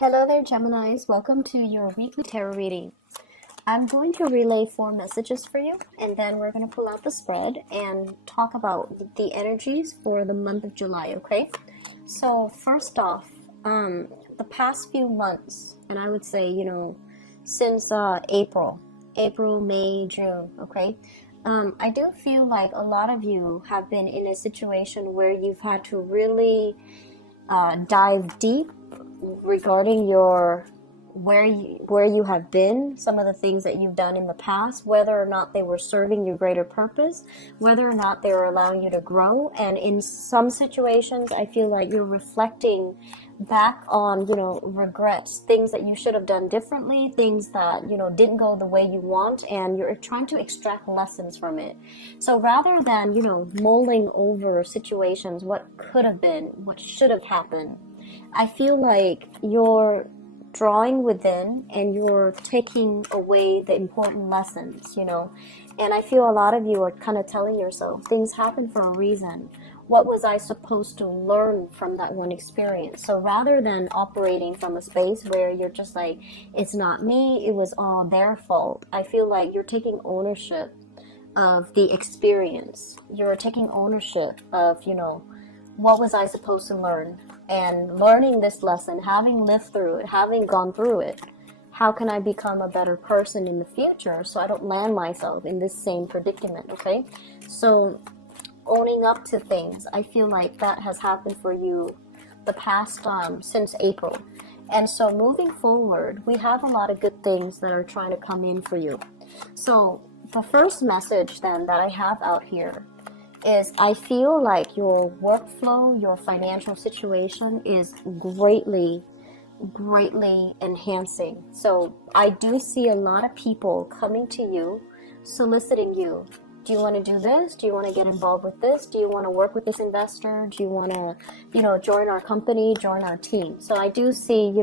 Hello there, Geminis. Welcome to your weekly tarot reading. I'm going to relay 4 messages for you, and then we're going to pull out the spread and talk about the energies for the month of July, okay? So, first off, the past few months, and I would say, since April, May, June, okay? I do feel like a lot of you have been in a situation where you've had to really dive deep regarding your where you have been, some of the things that you've done in the past, whether or not they were serving your greater purpose, whether or not they were allowing you to grow. And in some situations, I feel like you're reflecting back on, regrets, things that you should have done differently, things that, didn't go the way you want, and you're trying to extract lessons from it. So rather than, mulling over situations, what could have been, what should have happened, I feel like you're drawing within and you're taking away the important lessons, and I feel a lot of you are kind of telling yourself things happen for a reason. What was I supposed to learn from that one experience? So rather than operating from a space where you're just like, it's not me, it was all their fault, I feel like you're taking ownership of the experience. You're taking ownership of, what was I supposed to learn? And learning this lesson, having lived through it, having gone through it, how can I become a better person in the future so I don't land myself in this same predicament, okay? So owning up to things, I feel like that has happened for you the past since April. And so moving forward, we have a lot of good things that are trying to come in for you. So the first message then that I have out here is I feel like your workflow, your financial situation is greatly enhancing. So I do see a lot of people coming to you, soliciting you. Do you want to do this? Do you want to get involved with this? Do you want to work with this investor? Do you want to, join our company, join our team? So I do see,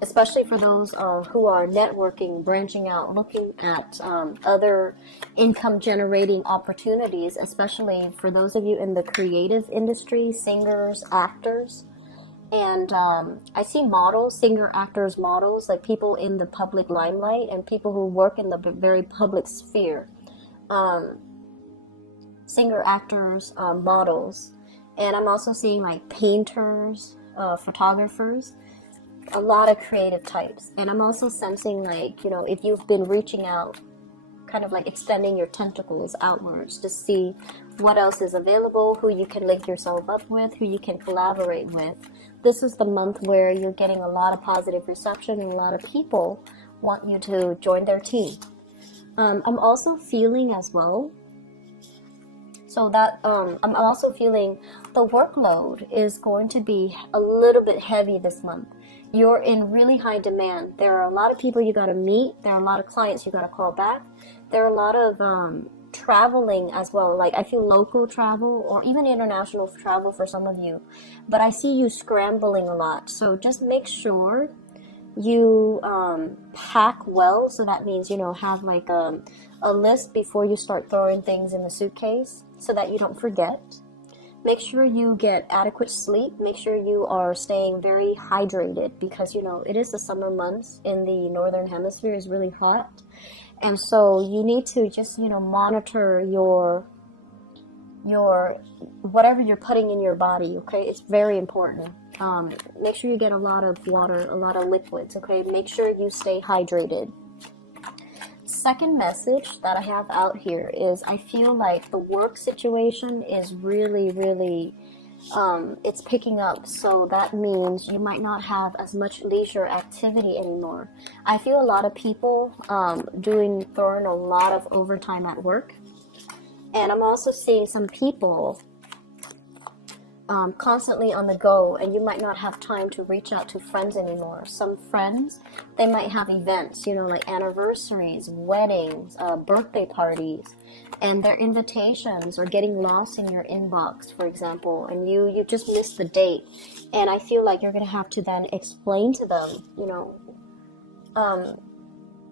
especially for those who are networking, branching out, looking at other income generating opportunities, especially for those of you in the creative industry, singers, actors. And I see models, singer, actors, models, like people in the public limelight and people who work in the very public sphere. Singer, actors, models, and I'm also seeing like painters, photographers, a lot of creative types. And I'm also sensing like, if you've been reaching out, kind of like extending your tentacles outwards to see what else is available, who you can link yourself up with, who you can collaborate with. This is the month where you're getting a lot of positive reception and a lot of people want you to join their team. I'm also feeling as well, so that I'm also feeling the workload is going to be a little bit heavy this month. You're in really high demand. There are a lot of people you got to meet. There are a lot of clients you got to call back. There are a lot of traveling as well. Like I feel local travel or even international travel for some of you. But I see you scrambling a lot. So just make sure you pack well. So that means, have like a list before you start throwing things in the suitcase so that you don't forget. Make sure you get adequate sleep. Make sure you are staying very hydrated because, it is the summer months in the northern hemisphere is really hot. And so you need to just, monitor your whatever you're putting in your body, okay? It's very important. Make sure you get a lot of water, a lot of liquids, okay? Make sure you stay hydrated. Second message that I have out here is I feel like the work situation is really it's picking up. So that means you might not have as much leisure activity anymore. I feel a lot of people throwing a lot of overtime at work. And I'm also seeing some people constantly on the go, and you might not have time to reach out to friends anymore. Some friends, they might have events, like anniversaries, weddings, birthday parties, and their invitations are getting lost in your inbox, for example, and you just missed the date. And I feel like you're going to have to then explain to them,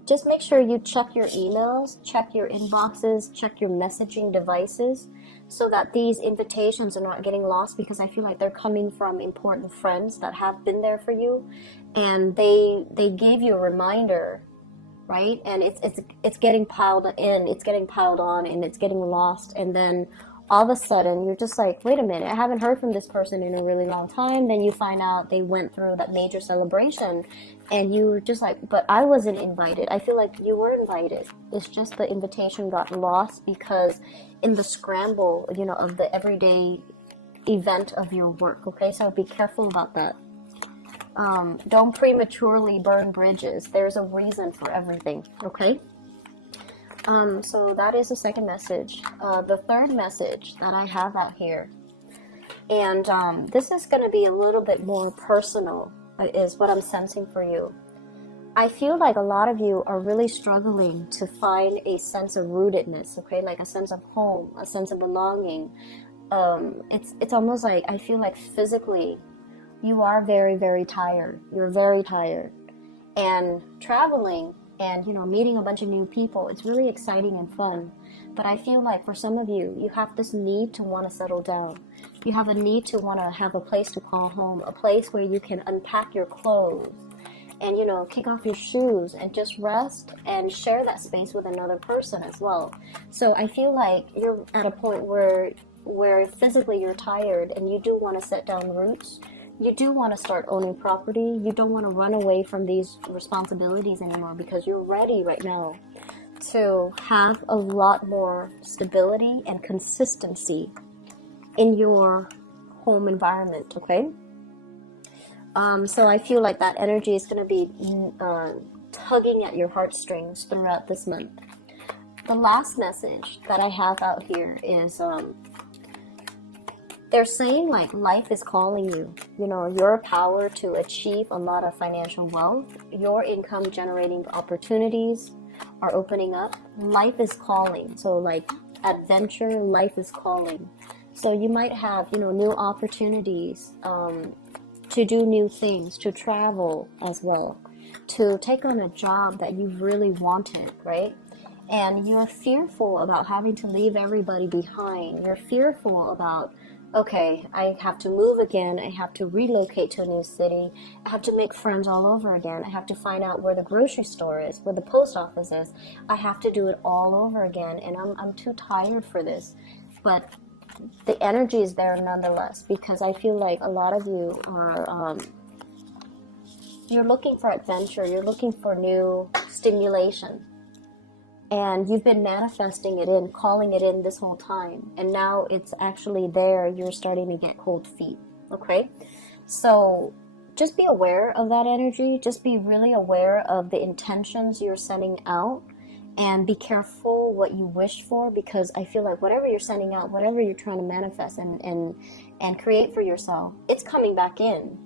just make sure you check your emails, check your inboxes, check your messaging devices, so that these invitations are not getting lost, because I feel like they're coming from important friends that have been there for you, and they gave you a reminder, right? And it's getting piled in, it's getting piled on, and it's getting lost, and then all of a sudden you're just like, wait a minute, I haven't heard from this person in a really long time. Then you find out they went through that major celebration, and you're just like, but I wasn't invited. I feel like you were invited. It's just the invitation got lost because in the scramble, you know, of the everyday event of your work. Okay, so be careful about that. Don't prematurely burn bridges. There's a reason for everything. Okay. So that is the second message. The third message that I have out here, and this is going to be a little bit more personal, is what I'm sensing for you. I feel like a lot of you are really struggling to find a sense of rootedness, okay, like a sense of home, a sense of belonging. It's almost like I feel like physically you are very, very tired. You're very tired, and traveling and, you know, meeting a bunch of new people, it's really exciting and fun. But I feel like for some of you, you have this need to want to settle down. You have a need to want to have a place to call home, a place where you can unpack your clothes and, you know, kick off your shoes and just rest and share that space with another person as well. So I feel like you're at a point where physically you're tired, and you do want to set down roots. You do want to start owning property. You don't want to run away from these responsibilities anymore, because you're ready right now to have a lot more stability and consistency in your home environment, okay? So I feel like that energy is going to be tugging at your heartstrings throughout this month. The last message that I have out here is they're saying like life is calling you. You know, your power to achieve a lot of financial wealth, your income generating opportunities are opening up. Life is calling. So like adventure, life is calling. So you might have, you know, new opportunities to do new things, to travel as well, to take on a job that you really wanted, right? And you're fearful about having to leave everybody behind. You're fearful about, okay, I have to move again. I have to relocate to a new city. I have to make friends all over again. I have to find out where the grocery store is, where the post office is. I have to do it all over again, and I'm too tired for this. But the energy is there nonetheless, because I feel like a lot of you are, you're looking for adventure. You're looking for new stimulation. And you've been manifesting it in, calling it in this whole time. And now it's actually there. You're starting to get cold feet. Okay? So just be aware of that energy. Just be really aware of the intentions you're sending out. And be careful what you wish for, because I feel like whatever you're sending out, whatever you're trying to manifest and create for yourself, it's coming back in.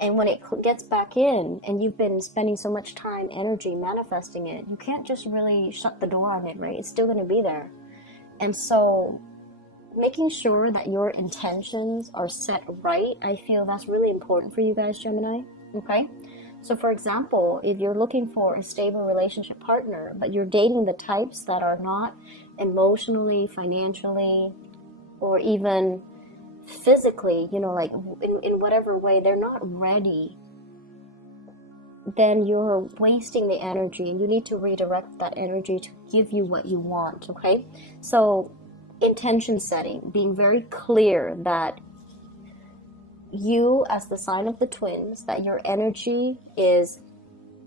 And when it gets back in, and you've been spending so much time, energy manifesting it, you can't just really shut the door on it, right? It's still going to be there. And so making sure that your intentions are set right, I feel that's really important for you guys, Gemini. Okay? So for example, if you're looking for a stable relationship partner, but you're dating the types that are not emotionally, financially, or even physically, you know, like in whatever way they're not ready, then you're wasting the energy, and you need to redirect that energy to give you what you want. Okay, so intention setting, being very clear that you, as the sign of the twins, that your energy is,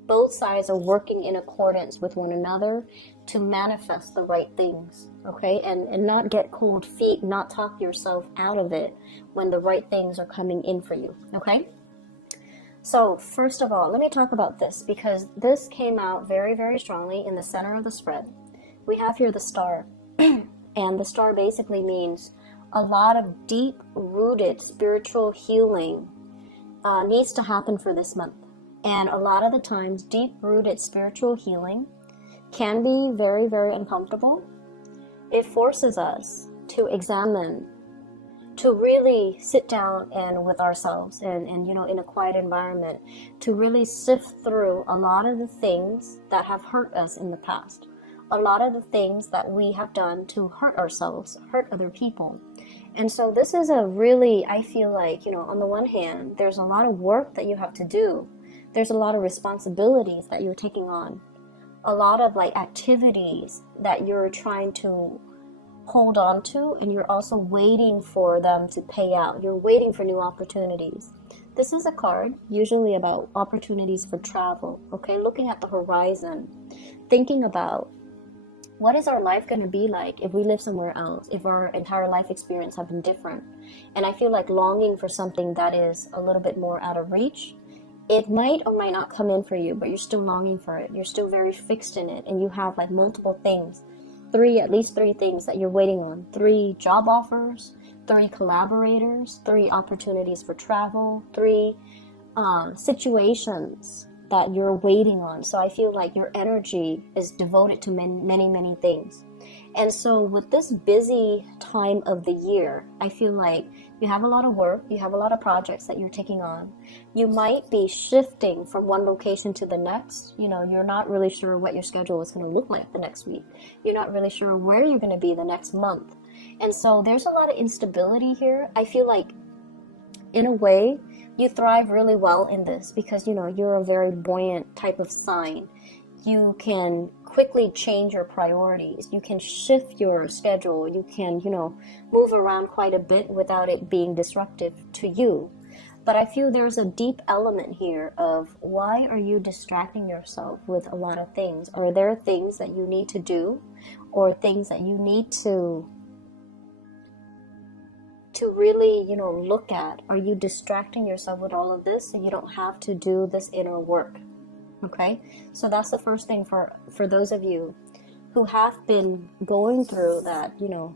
both sides are working in accordance with one another to manifest the right things, okay? And not get cold feet, not talk yourself out of it when the right things are coming in for you, okay? So first of all, let me talk about this, because this came out very, very strongly in the center of the spread. We have here the star, and the star basically means a lot of deep-rooted spiritual healing needs to happen for this month. And a lot of the times, deep-rooted spiritual healing can be very, very uncomfortable. It forces us to examine, to really sit down and with ourselves and you know, in a quiet environment, to really sift through a lot of the things that have hurt us in the past, a lot of the things that we have done to hurt ourselves, hurt other people. And so this is a really, I feel like, you know, on the one hand, there's a lot of work that you have to do. There's a lot of responsibilities that you're taking on, a lot of like activities that you're trying to hold on to, and you're also waiting for them to pay out. You're waiting for new opportunities. This is a card usually about opportunities for travel, okay? Looking at the horizon, thinking about what is our life going to be like if we live somewhere else, if our entire life experience have been different. And I feel like longing for something that is a little bit more out of reach. It might or might not come in for you, but you're still longing for it. You're still very fixed in it, and you have like multiple things. At least three things that you're waiting on. 3 job offers, 3 collaborators, 3 opportunities for travel, 3 situations that you're waiting on. So I feel like your energy is devoted to many things. And so with this busy time of the year, I feel like you have a lot of work, you have a lot of projects that you're taking on. You might be shifting from one location to the next. You know, you're not really sure what your schedule is going to look like the next week. You're not really sure where you're going to be the next month. And so there's a lot of instability here. I feel like, in a way, you thrive really well in this because, you know, you're a very buoyant type of sign. You can quickly change your priorities. You can shift your schedule. You can, you know, move around quite a bit without it being disruptive to you. But I feel there's a deep element here of why are you distracting yourself with a lot of things? Are there things that you need to do or things that you need to really, you know, look at? Are you distracting yourself with all of this so you don't have to do this inner work? Okay, so that's the first thing for those of you who have been going through that, you know,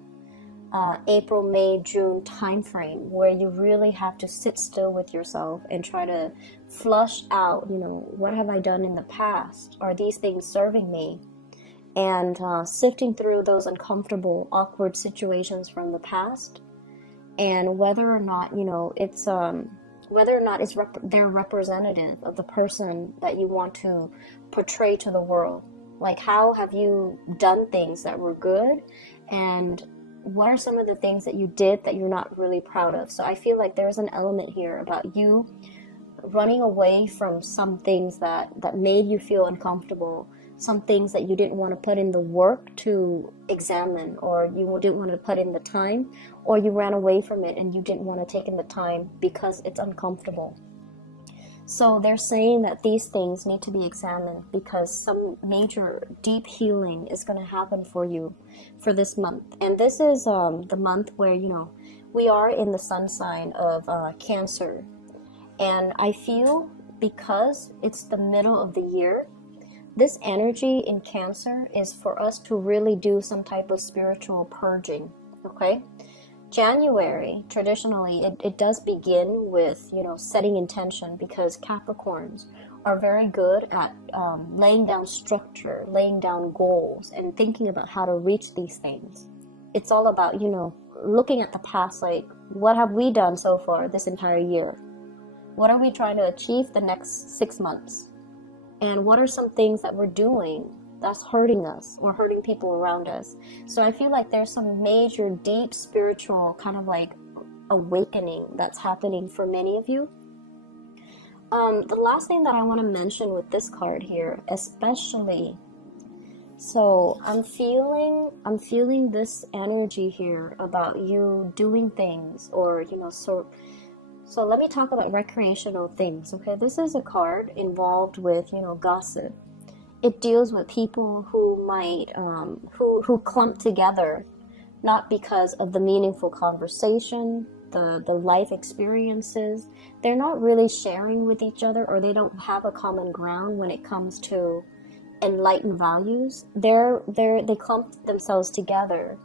April, May, June time frame where you really have to sit still with yourself and try to flush out, you know, what have I done in the past? Are these things serving me? And sifting through those uncomfortable, awkward situations from the past, and whether or not, you know, it's they're representative of the person that you want to portray to the world. Like, how have you done things that were good, and what are some of the things that you did that you're not really proud of? So I feel like there's an element here about you running away from some things that made you feel uncomfortable, some things that you didn't want to put in the work to examine, or you didn't want to put in the time, or you ran away from it and you didn't want to take in the time because it's uncomfortable. So they're saying that these things need to be examined because some major deep healing is going to happen for you for this month. And this is the month where, you know, we are in the sun sign of Cancer. And I feel because it's the middle of the year, this energy in Cancer is for us to really do some type of spiritual purging, okay? January, traditionally, it does begin with, you know, setting intention, because Capricorns are very good at laying down structure, laying down goals, and thinking about how to reach these things. It's all about, you know, looking at the past, like, what have we done so far this entire year? What are we trying to achieve the next 6 months? And what are some things that we're doing that's hurting us or hurting people around us? So I feel like there's some major, deep spiritual kind of like awakening that's happening for many of you. The last thing that I want to mention with this card here, especially, so I'm feeling this energy here about you doing things, or, you know, so let me talk about recreational things, okay? This is a card involved with, you know, gossip. It deals with people who might, who clump together, not because of the meaningful conversation, the life experiences. They're not really sharing with each other, or they don't have a common ground when it comes to enlightened values. They clump themselves together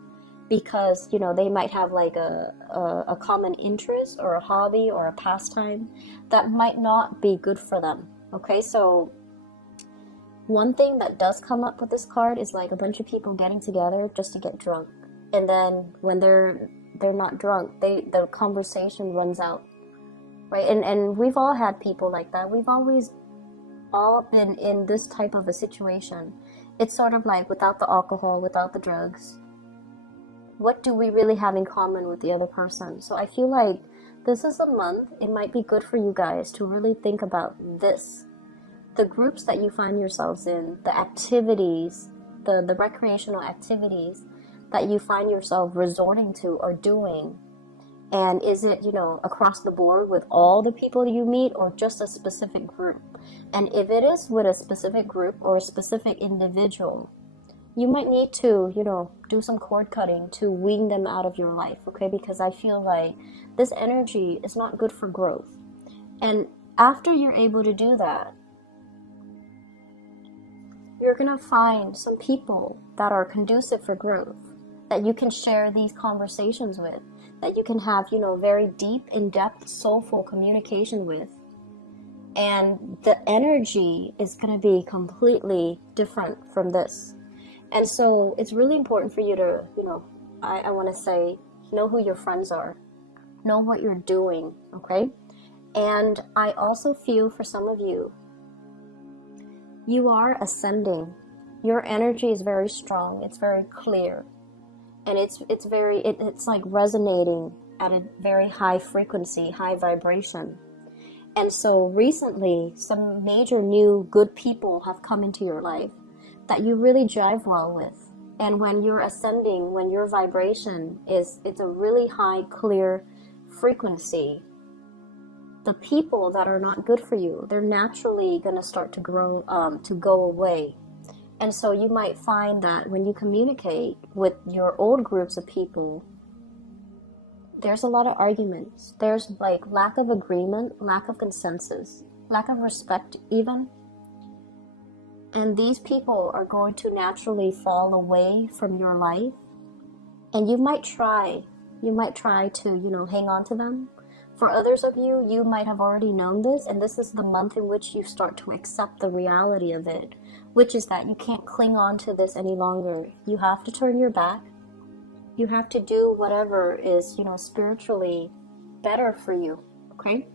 because, you know, they might have like a common interest or a hobby or a pastime that might not be good for them. Okay, so one thing that does come up with this card is like a bunch of people getting together just to get drunk. And then when they're they're not drunk, the conversation runs out, right? And we've all had people like that. We've always all been in this type of a situation. It's sort of like without the alcohol, without the drugs, what do we really have in common with the other person? So I feel like this is a month, it might be good for you guys to really think about this. The groups that you find yourselves in, the activities, the recreational activities that you find yourself resorting to or doing. And is it, across the board with all the people you meet or just a specific group? And if it is with a specific group or a specific individual, you might need to, do some cord cutting to wean them out of your life, okay? Because I feel like this energy is not good for growth. And after you're able to do that, you're going to find some people that are conducive for growth, that you can share these conversations with, that you can have, very deep, in-depth, soulful communication with. And the energy is going to be completely different from this. And so it's really important for you to, I want to say, know who your friends are, know what you're doing, okay? And I also feel for some of you, you are ascending. Your energy is very strong. It's very clear. And it's like resonating at a very high frequency, high vibration. And so recently, some major new good people have come into your life that you really jive well with. And when you're ascending, when your vibration it's a really high, clear frequency, the people that are not good for you, they're naturally going to start to go away. And so you might find that when you communicate with your old groups of people, there's a lot of arguments. There's like lack of agreement, lack of consensus, lack of respect even. And these people are going to naturally fall away from your life. And you might try to, hang on to them. For others of you, you might have already known this, and this is the month in which you start to accept the reality of it, which is that you can't cling on to this any longer. You have to turn your back. You have to do whatever is, spiritually better for you, okay?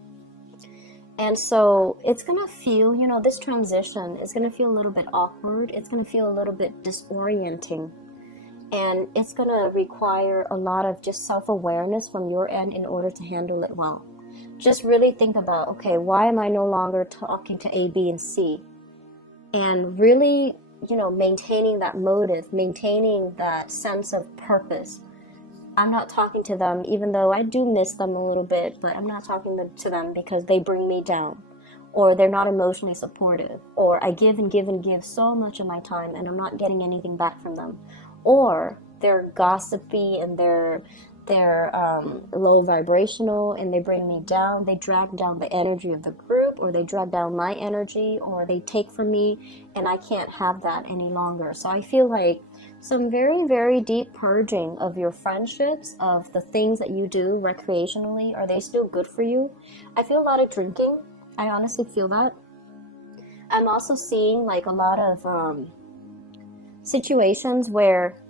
And so it's going to feel, this transition is going to feel a little bit awkward. It's going to feel a little bit disorienting. And it's going to require a lot of just self-awareness from your end in order to handle it well. Just really think about, okay, why am I no longer talking to A, B, and C? And really, maintaining that motive, maintaining that sense of purpose. I'm not talking to them, even though I do miss them a little bit, but I'm not talking to them because they bring me down, or they're not emotionally supportive, or I give and give and give so much of my time and I'm not getting anything back from them, or they're gossipy and they're low vibrational and they bring me down. They drag down the energy of the group, or they drag down my energy, or they take from me, and I can't have that any longer. So I feel like some very, very deep purging of your friendships, of the things that you do recreationally. Are they still good for you? I feel a lot of drinking. I honestly feel that. I'm also seeing like a lot of situations where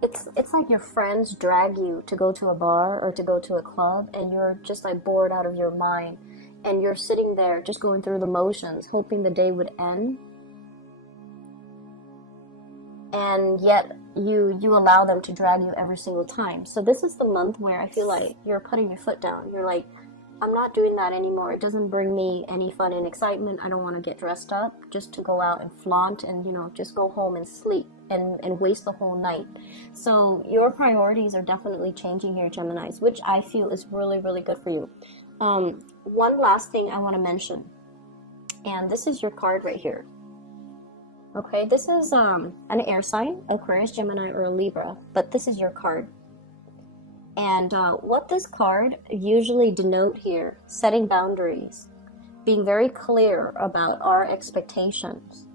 it's like your friends drag you to go to a bar or to go to a club, and you're just like bored out of your mind, and you're sitting there just going through the motions, hoping the day would end. And yet you allow them to drag you every single time. So this is the month where I feel like you're putting your foot down. You're like, I'm not doing that anymore. It doesn't bring me any fun and excitement. I don't want to get dressed up just to go out and flaunt and, just go home and sleep and waste the whole night. So your priorities are definitely changing here, Geminis, which I feel is really, really good for you. One last thing I want to mention, and this is your card right here. Okay, this is an air sign, Aquarius, Gemini, or a Libra, but this is your card. And what this card usually denote here, setting boundaries, being very clear about our expectations,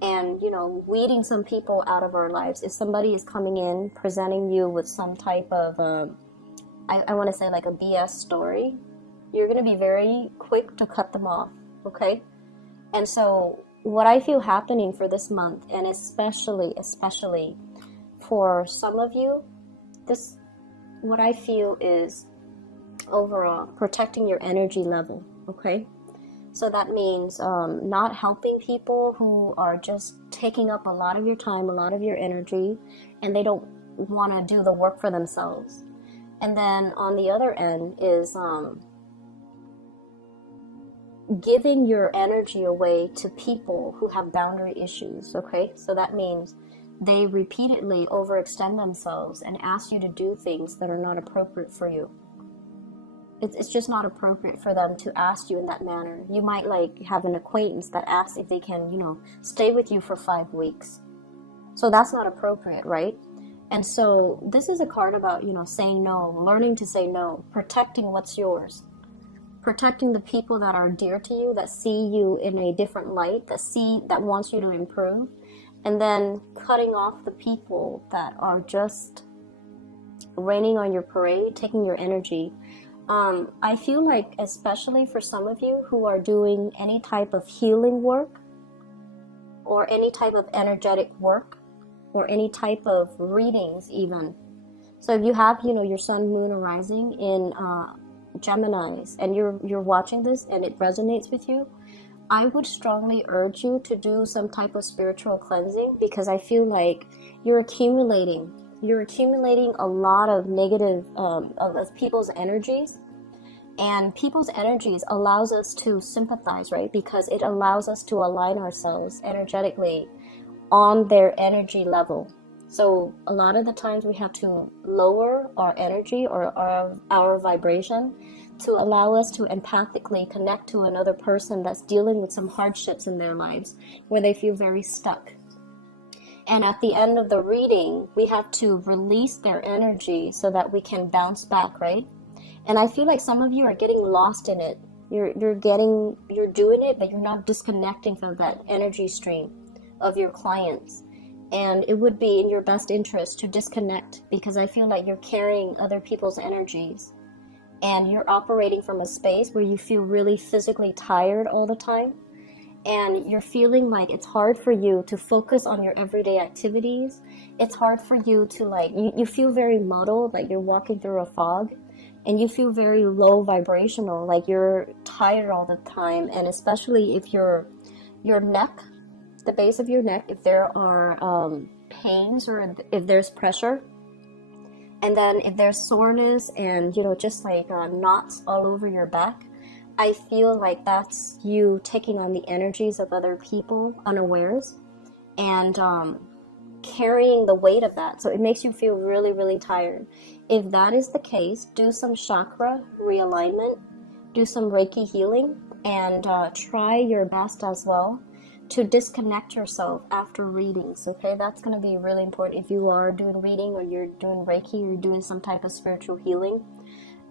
and, weeding some people out of our lives. If somebody is coming in, presenting you with some type of, I want to say like a BS story, you're going to be very quick to cut them off, okay? And so what I feel happening for this month, and especially for some of you, this what I feel is overall protecting your energy level, okay? So that means not helping people who are just taking up a lot of your time, a lot of your energy, and they don't want to do the work for themselves. And then on the other end is giving your energy away to people who have boundary issues, okay? So that means they repeatedly overextend themselves and ask you to do things that are not appropriate for you. It's just not appropriate for them to ask you in that manner. You might like have an acquaintance that asks if they can, stay with you for 5 weeks. So that's not appropriate, right? And so this is a card about, saying no, learning to say no, protecting what's yours, protecting the people that are dear to you, that see you in a different light, that wants you to improve, and then cutting off the people that are just raining on your parade, taking your energy. I feel like, especially for some of you who are doing any type of healing work or any type of energetic work or any type of readings even. So if you have, your sun, moon, or rising in Geminis and you're watching this and it resonates with you, I would strongly urge you to do some type of spiritual cleansing, because I feel like you're accumulating a lot of negative of people's energies, and people's energies allows us to sympathize, right? Because it allows us to align ourselves energetically on their energy level. So a lot of the times we have to lower our energy or our vibration to allow us to empathically connect to another person that's dealing with some hardships in their lives where they feel very stuck. And at the end of the reading, we have to release their energy so that we can bounce back, right? And I feel like some of you are getting lost in it. You're doing it, but you're not disconnecting from that energy stream of your clients. And it would be in your best interest to disconnect, because I feel like you're carrying other people's energies and you're operating from a space where you feel really physically tired all the time. And you're feeling like it's hard for you to focus on your everyday activities. It's hard for you to you feel very muddled, like you're walking through a fog, and you feel very low vibrational, like you're tired all the time. And especially if your neck, the base of your neck, if there are pains or if there's pressure, and then if there's soreness and, just like knots all over your back, I feel like that's you taking on the energies of other people unawares and carrying the weight of that. So it makes you feel really, really tired. If that is the case, do some chakra realignment, do some Reiki healing, and try your best as well to disconnect yourself after readings, okay? That's going to be really important if you are doing reading or you're doing Reiki or you're doing some type of spiritual healing.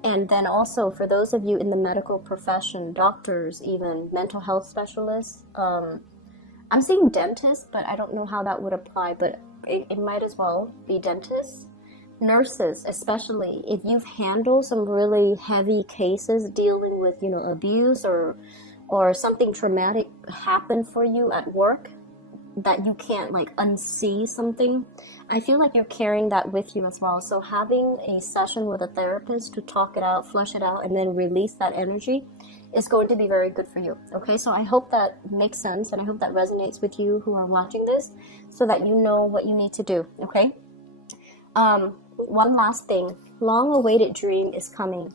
And then also for those of you in the medical profession, doctors, even mental health specialists, I'm seeing dentists, but I don't know how that would apply, but it might as well be dentists. Nurses, especially if you've handled some really heavy cases dealing with, abuse or something traumatic happened for you at work that you can't unsee something, I feel like you're carrying that with you as well. So having a session with a therapist to talk it out, flush it out, and then release that energy is going to be very good for you. Okay, so I hope that makes sense, and I hope that resonates with you who are watching this, so that you know what you need to do. Okay. One last thing, long-awaited dream is coming.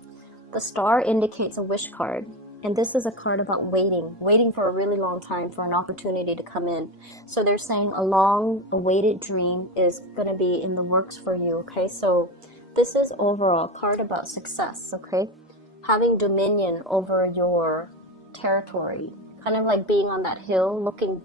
The star indicates a wish card. And this is a card about waiting for a really long time for an opportunity to come in. So they're saying a long-awaited dream is going to be in the works for you, okay? So this is overall a card about success, okay? Having dominion over your territory, kind of like being on that hill looking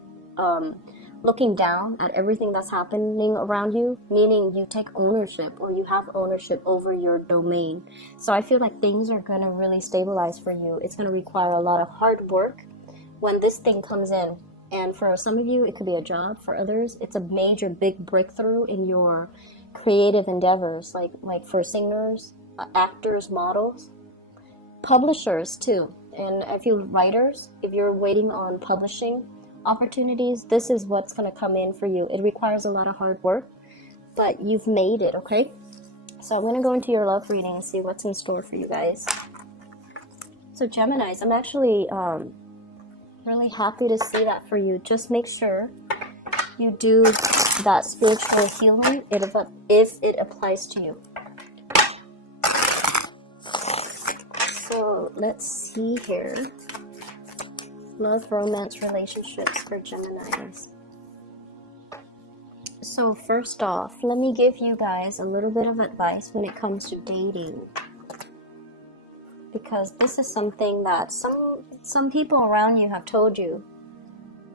down at everything that's happening around you, meaning you take ownership or you have ownership over your domain. So I feel like things are going to really stabilize for you. It's going to require a lot of hard work when this thing comes in. And for some of you, it could be a job. For others, it's a major big breakthrough in your creative endeavors, like for singers, actors, models, publishers too. And I feel writers, if you're waiting on publishing opportunities, this is what's going to come in for you. It requires a lot of hard work, but you've made it, okay? So I'm going to go into your love reading and see what's in store for you guys. So Geminis, I'm actually really happy to see that for you. Just make sure you do that spiritual healing if it applies to you. So let's see here. Love, romance, relationships for Geminis. So first off, let me give you guys a little bit of advice when it comes to dating. Because this is something that some people around you have told you.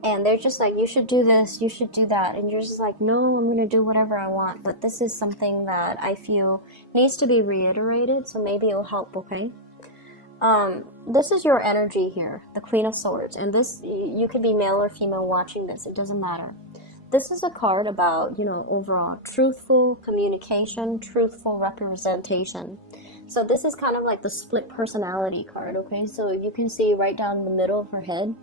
And they're just like, you should do this, you should do that. And you're just like, no, I'm going to do whatever I want. But this is something that I feel needs to be reiterated. So maybe it'll help, okay? This is your energy here, the Queen of Swords. And this, you could be male or female watching this. It doesn't matter. This is a card about, overall truthful communication, truthful representation. So this is kind of like the split personality card, okay? So you can see right down the middle of her head,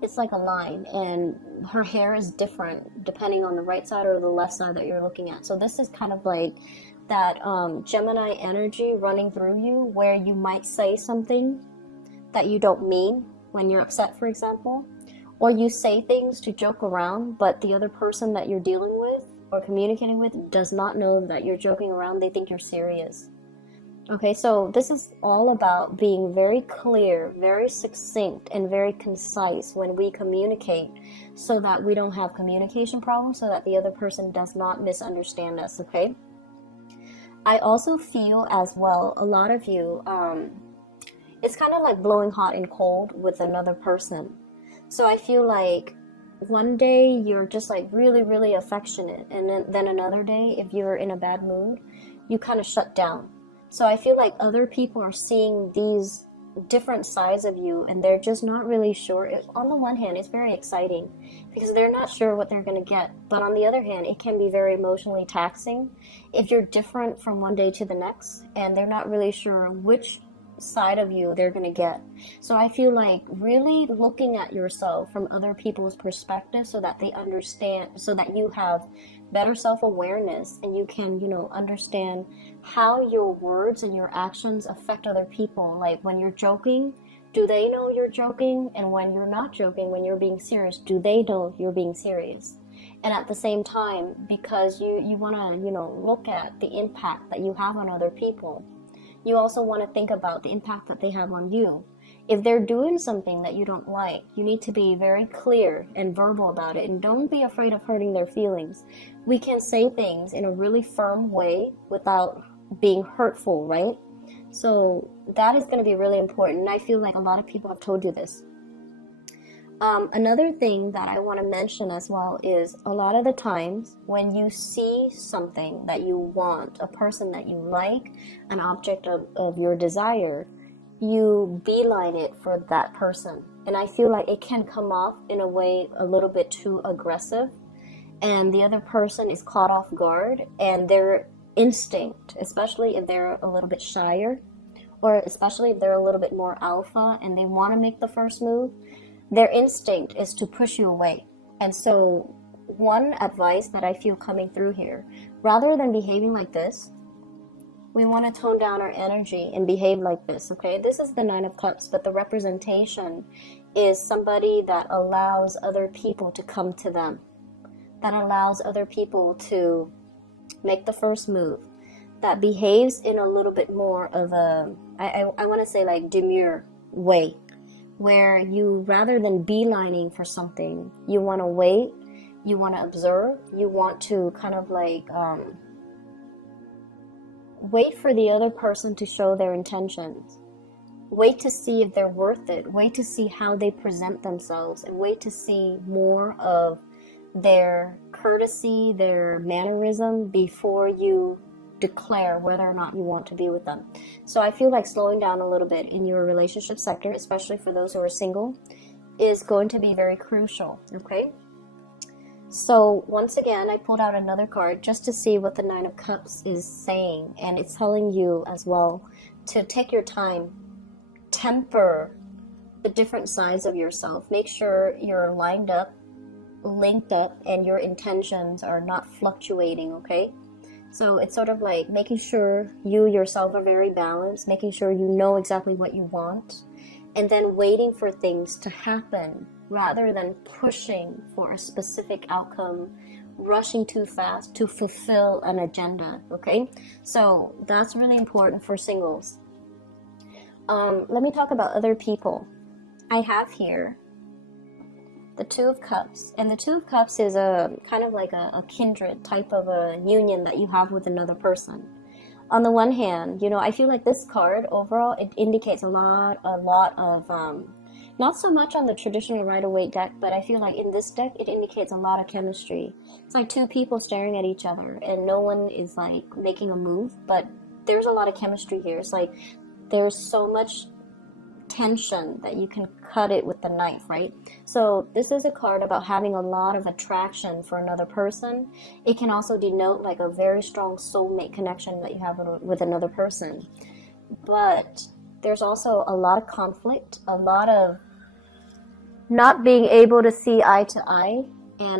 it's like a line, and her hair is different depending on the right side or the left side that you're looking at. So this is kind of like that Gemini energy running through you, where you might say something that you don't mean when you're upset, for example, or you say things to joke around, but the other person that you're dealing with or communicating with does not know that you're joking around. They think you're serious. Okay, so this is all about being very clear, very succinct, and very concise when we communicate, so that we don't have communication problems, so that the other person does not misunderstand us, okay? I also feel as well, a lot of you, it's kind of like blowing hot and cold with another person. So I feel like one day you're just like really, really affectionate, and then another day, if you're in a bad mood, you kind of shut down. So I feel like other people are seeing these different sides of you, and they're just not really sure. On the one hand, it's very exciting because they're not sure what they're going to get. But on the other hand, it can be very emotionally taxing if you're different from one day to the next, and they're not really sure which side of you they're going to get. So I feel like really looking at yourself from other people's perspective, so that they understand, so that you have better self-awareness, and you can, understand how your words and your actions affect other people. Like when you're joking, do they know you're joking? And when you're not joking, when you're being serious, do they know you're being serious? And at the same time, because you want to, look at the impact that you have on other people, you also want to think about the impact that they have on you. If they're doing something that you don't like, you need to be very clear and verbal about it, and don't be afraid of hurting their feelings. We can say things in a really firm way without being hurtful, right? So that is going to be really important, and I feel like a lot of people have told you this. Another thing that I want to mention as well is, a lot of the times when you see something that you want, a person that you like, an object of your desire, you beeline it for that person. And I feel like it can come off in a way a little bit too aggressive, and the other person is caught off guard, and their instinct, especially if they're a little bit shyer, or especially if they're a little bit more alpha and they want to make the first move, their instinct is to push you away. And so one advice that I feel coming through here, rather than behaving like this, we want to tone down our energy and behave like this, okay? This is the Nine of Cups, but the representation is somebody that allows other people to come to them, that allows other people to make the first move, that behaves in a little bit more of a, I want to say like demure way, where you, rather than beelining for something, you want to wait, you want to observe, you want to kind of like wait for the other person to show their intentions. Wait to see if they're worth it. Wait to see how they present themselves, and wait to see more of their courtesy, their mannerism, before you declare whether or not you want to be with them. So I feel like slowing down a little bit in your relationship sector, especially for those who are single, is going to be very crucial, okay? So once again, I pulled out another card just to see what the Nine of Cups is saying, and it's telling you as well to take your time, temper the different sides of yourself. Make sure you're lined up, linked up, and your intentions are not fluctuating, okay? So it's sort of like making sure you yourself are very balanced, making sure you know exactly what you want, and then waiting for things to happen rather than pushing for a specific outcome, rushing too fast to fulfill an agenda, okay? So that's really important for singles. Let me talk about other people. I have here the Two of Cups, and the Two of Cups is a kind of like a kindred type of a union that you have with another person. On the one hand, you know, I feel like this card overall, it indicates a lot of not so much on the traditional Rider-Waite deck, but I feel like in this deck it indicates a lot of chemistry. It's like two people staring at each other and no one is like making a move, but there's a lot of chemistry here. It's like there's so much tension that you can cut it with the knife, right? So this is a card about having a lot of attraction for another person. It can also denote like a very strong soulmate connection that you have with another person. But there's also a lot of conflict, a lot of not being able to see eye to eye